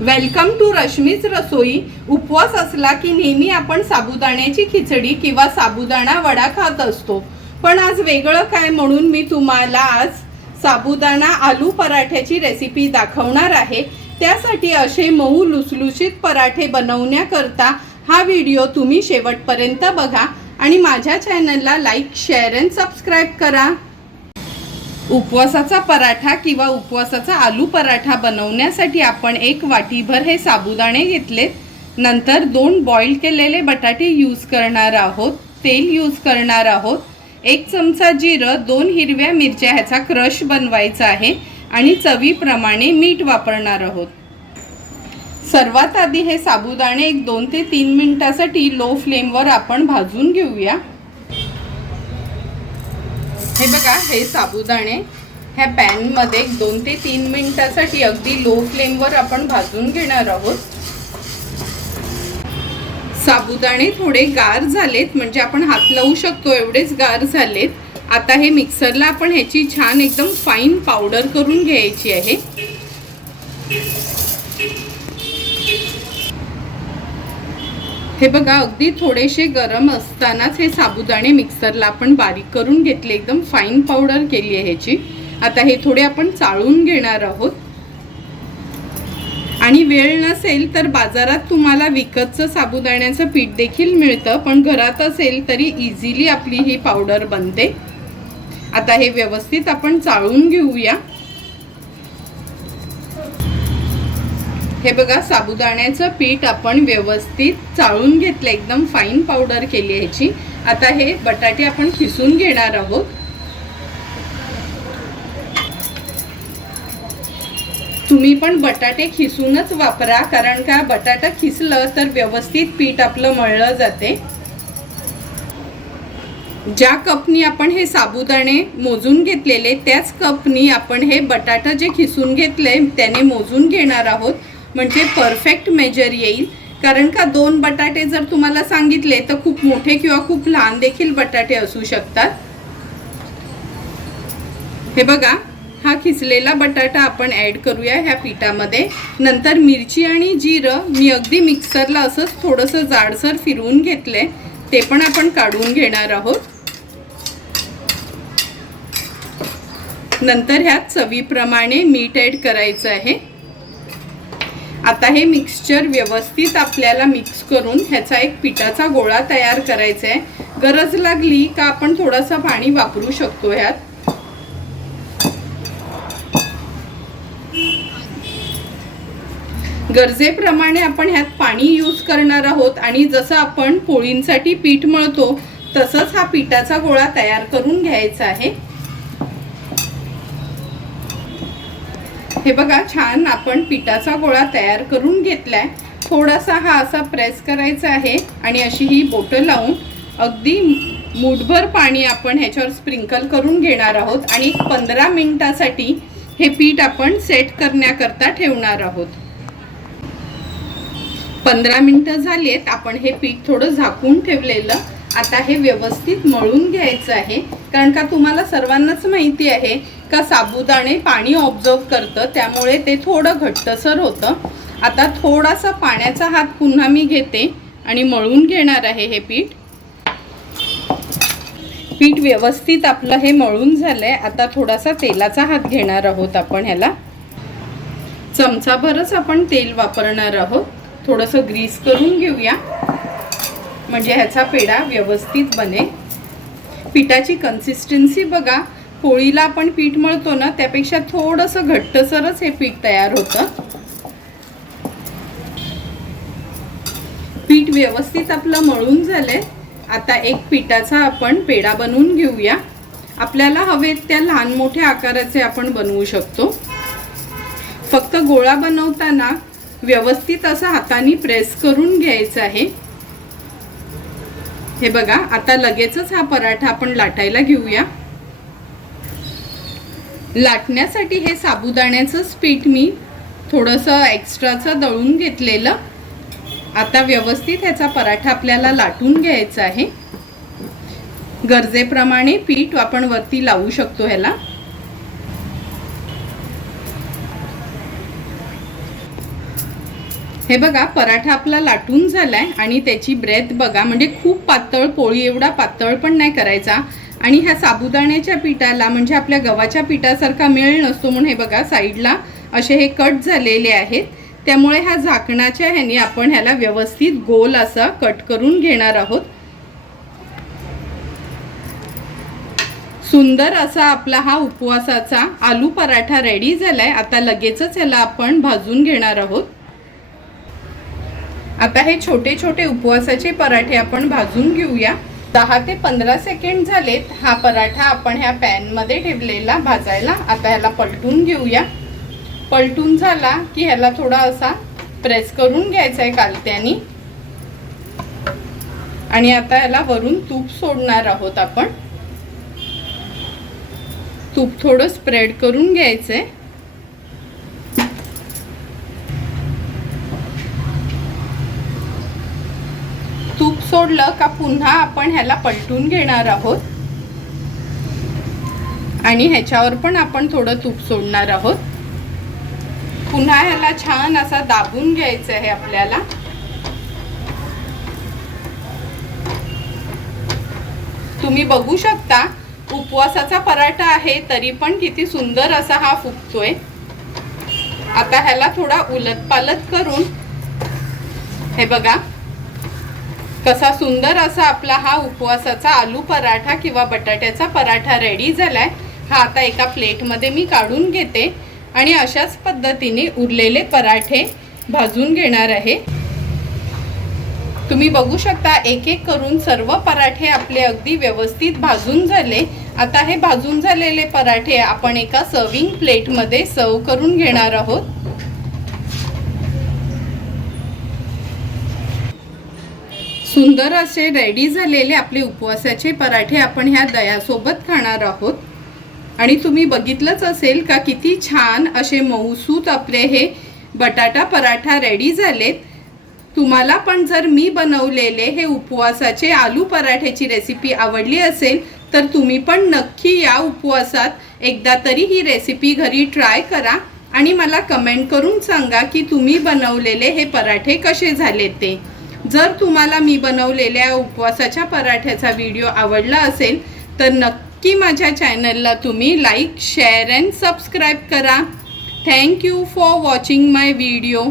Welcome to रश्मीच रसोई उपवास असला की नेहमी आपण साबुदाण्याची खिचडी किंवा साबुदाणा वडा खात असतो. पण आज वेगळं काय म्हणून मी तुम्हाला आज साबुदाणा आलू पराठ्याची रेसिपी दाखवणार आहे. त्यासाठी असे मऊ लुसलुशीत पराठे बनवण्याकरता हा व्हिडिओ तुम्ही शेवटपर्यंत बघा आणि माझ्या चॅनलला लाईक शेअर अँड सबस्क्राईब करा. उपवासाचा पराठा किंवा उपवासाचा आलू पराठा बनवण्यासाठी आपण एक वाटीभर हे साबुदाणे घेतलेत. नंतर दोन बॉईल केलेले बटाटे यूज करणार आहोत. तेल यूज करणार आहोत. एक चमचा जिरं दोन हिरव्या मिरच्या ह्याचा क्रश बनवायचा आहे आणि चवीप्रमाणे मीठ वापरणार आहोत. सर्वात आधी हे साबुदाणे एक दोन ते तीन मिनटासाठी लो फ्लेमवर आपण भाजून घेऊया. हे बघा हे साबुदाणे ह्या पॅनमध्ये एक दोन ते तीन मिनिटासाठी अगदी लो फ्लेमवर आपण भाजून घेणार आहोत. साबुदाणे थोडे गार झालेत म्हणजे आपण हात लावू शकतो एवढेच गार झालेत. आता हे मिक्सरला आपण ह्याची छान एकदम फाईन पावडर करून घ्यायची आहे. हे बघा अगदी थोडेसे गरम असतानाच हे साबुदाणे मिक्सरला आपण बारीक करून घेतले एकदम फाईन पावडर केली आहे ह्याची. आता हे थोडे आपण चाळून घेणार आहोत. आणि वेळ नसेल तर बाजारात तुम्हाला विकतचं साबुदाण्याचं पीठ देखील मिळतं पण घरात असेल तरी इझिली आपली ही पावडर बनते. आता हे व्यवस्थित आपण चाळून घेऊया. हे बघा साबुदाण्याचं पीठ आपण व्यवस्थित चाळून घेतलं एकदम फाईन पावडर केली ह्याची आता हे बटाटे आपण खिसून घेणार आहोत. तुम्ही पण बटाटे खिसूनच वापरा कारण का बटाटा खिसलं तर व्यवस्थित पीठ आपलं मळलं जाते. ज्या कपनी आपण हे साबुदाणे मोजून घेतलेले त्याच कपनी आपण हे बटाटा जे खिसून घेतले त्याने मोजून घेणार आहोत. म्हणजे परफेक्ट मेजर येईल. कारण का दोन बटाटे जर तुम्हाला सांगितले तर खूप मोठे किंवा खूप लहान देखील बटाटे असू शकतात. हे बघा हा खिचलेला बटाटा आपण ॲड करूया ह्या पिठामध्ये. नंतर मिरची आणि जिरं मी अगदी मिक्सरला असंच थोडंसं जाडसर फिरवून घेतले ते पण आपण काढून घेणार आहोत. नंतर ह्यात चवीप्रमाणे मीठ ॲड करायचं आहे. आता हे मिक्सचर व्यवस्थित आपल्याला मिक्स करून ह्याचा एक पिठाचा गोळा तयार करायचा आहे गरज लागली का आपण थोडंसं पाणी वापरू शकतो ह्यात? गरजेप्रमाणे आपण ह्यात पाणी यूज करणार आहोत आणि जसं आपण पोळींसाठी पीठ मळतो तसंच हा पिठाचा गोळा तयार करून घ्यायचा आहे. हे बघा छान आपण पिठाचा गोळा तयार करून घेतलाय. थोडासा हा असा प्रेस करायचा आहे आणि अशी ही बोटं लावून अगदी मुठभर पाणी आपण ह्याच्यावर स्प्रिंकल करून घेणार आहोत आणि पंधरा मिनिटासाठी हे पीठ आपण सेट करण्याकरता ठेवणार आहोत. पंधरा मिनटं झाली आहेत आपण हे पीठ थोडं झाकून ठेवलेलं. आता हे व्यवस्थित मळून घ्यायचं आहे. कारण का तुम्हाला सर्वांनाच माहिती आहे का साबुदाणे पाणी ऑब्झर्व करतं त्यामुळे ते थोडं घट्टसर होतं. आता थोडासा पाण्याचा हात पुन्हा मी घेते आणि मळून घेणार आहे हे पीठ. पीठ व्यवस्थित आपलं हे मळून झालंय. आता थोडासा तेलाचा हात घेणार आहोत आपण ह्याला. चमचाभरच आपण तेल वापरणार आहोत. थोडंसं ग्रीस करून घेऊया. म्हणजे ह्याचा पेढा व्यवस्थित बने पिठाची कन्सिस्टन्सी बघा. पोळीला आपण पीठ मळतो ना त्यापेक्षा थोडंसं घट्टसरच हे पीठ तयार होतं. पीठ व्यवस्थित आपलं मळून झालंय. आता एक पिठाचा आपण पेढा बनवून घेऊया. आपल्याला हवेत त्या लहान मोठ्या आकाराचे आपण बनवू शकतो. फक्त गोळा बनवताना व्यवस्थित असं हाताने प्रेस करून घ्यायचं आहे. हे बघा आता लगेचच हा पराठा आपण लाटायला घेऊया. लाटण्यासाठी हे साबुदाण्याचंच पीठ मी थोडंसं एक्स्ट्राचं दळून घेतलेलं. आता व्यवस्थित ह्याचा पराठा आपल्याला लाटून घ्यायचा आहे. गरजेप्रमाणे पीठ आपण वरती लावू शकतो ह्याला. हे बघा पराठा आपला लाटून झालाय आणि त्याची ब्रेथ बघा म्हणजे खूप पातळ पोळी एवढा पातळ पण नाही करायचा. आणि ह्या साबुदाण्याच्या पिठाला म्हणजे आपल्या गव्हाच्या पिठासारखा मेळ नसतो म्हणून हे बघा साईडला असे हे कट झालेले आहेत. त्यामुळे ह्या झाकणाच्या ह्याने आपण ह्याला व्यवस्थित गोल असा कट करून घेणार आहोत. सुंदर असा आपला हा उपवासाचा आलू पराठा रेडी झालाय. आता लगेचच ह्याला आपण भाजून घेणार आहोत. आता हे छोटे छोटे उपवासाचे पराठे आपण भाजून घेऊया. दहा ते पंधरा सेकंड झालेत. हा पराठा आपण ह्या पॅनमध्ये ठेवलेला भाजायला. आता ह्याला पलटून घेऊया. पलटून झाला की ह्याला थोडा असा प्रेस करून घ्यायचा आहे कालत्यानी. आणि आता ह्याला वरून तूप सोडणार आहोत आपण. तूप थोडं स्प्रेड करून घ्यायचं आहे तूप सोडलं का पुन्हा आपण ह्याला पलटून घेणार आहोत? आणि ह्याच्यावर पण आपण थोडं तूप सोडणार आहोत. पुन्हा ह्याला छान असा दाबून घ्यायचं आहे आपल्याला. तुम्ही बघू शकता उपवासाचा पराठा आहे तरी पण किती सुंदर असा हा फुगतोय. आता ह्याला थोडा उलट पालत करून हे बघा कसा सुंदर असा आपला हा उपवासाचा आलू पराठा किंवा बटाट्याचा पराठा रेडी झाला आहे हा आता एका प्लेटमध्ये मी काढून घेते आणि अशाच पद्धतीने उरलेले पराठे भाजून घेणार आहे. तुम्ही बघू शकता एक एक करून सर्व पराठे आपले अगदी व्यवस्थित भाजून झाले. आता हे भाजून झालेले पराठे आपण एका सर्विंग प्लेटमध्ये सर्व करून घेणार आहोत. सुंदर असे रेडी झालेले आपले उपवासाचे पराठे आपण ह्या दह्यासोबत खाणार आहोत. आणि तुम्ही बघितलंच असेल का किती छान असे मऊसूत आपले हे बटाटा पराठा रेडी झालेत. तुम्हाला पण जर मी बनवलेले हे उपवासाचे आलू पराठ्याची रेसिपी आवडली असेल तर तुम्ही पण नक्की या उपवासात एकदा तरी ही रेसिपी घरी ट्राय करा. आणि मला कमेंट करून सांगा की तुम्ही बनवलेले हे पराठे कसे झाले ते. जर तुम्हाला मी बनवलेल्या उपवासाच्या पराठ्याचा व्हिडिओ आवडला असेल तर नक्की माझ्या चॅनलला तुम्ही लाईक शेअर अँड सबस्क्राईब करा. Thank you for watching my video